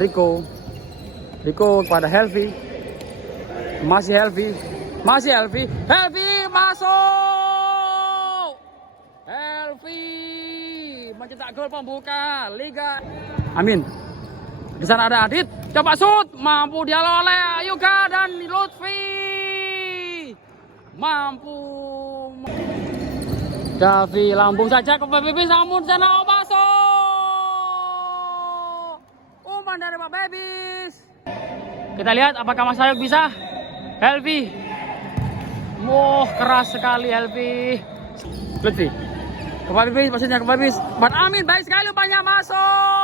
Rico. Rico kepada Helvi. Masih Helvi. Masih Helvi. Helvi masuk. Helvi mencetak gol pembuka Liga. Amin. Di sana ada Adit. Coba shoot. Mampu dialog oleh Yuga dan Lutfi. Mampu. Davi lambung saja ke Baby, namun sana masuk. Umpan dari Pak Bebis. Kita lihat apakah Mas Ayuk bisa. Helvi. Wah, keras sekali Helvi. Lutfi. Ke Pak Bebis, maksudnya ke Pak Bebis. Amin, baik sekali umpannya masuk.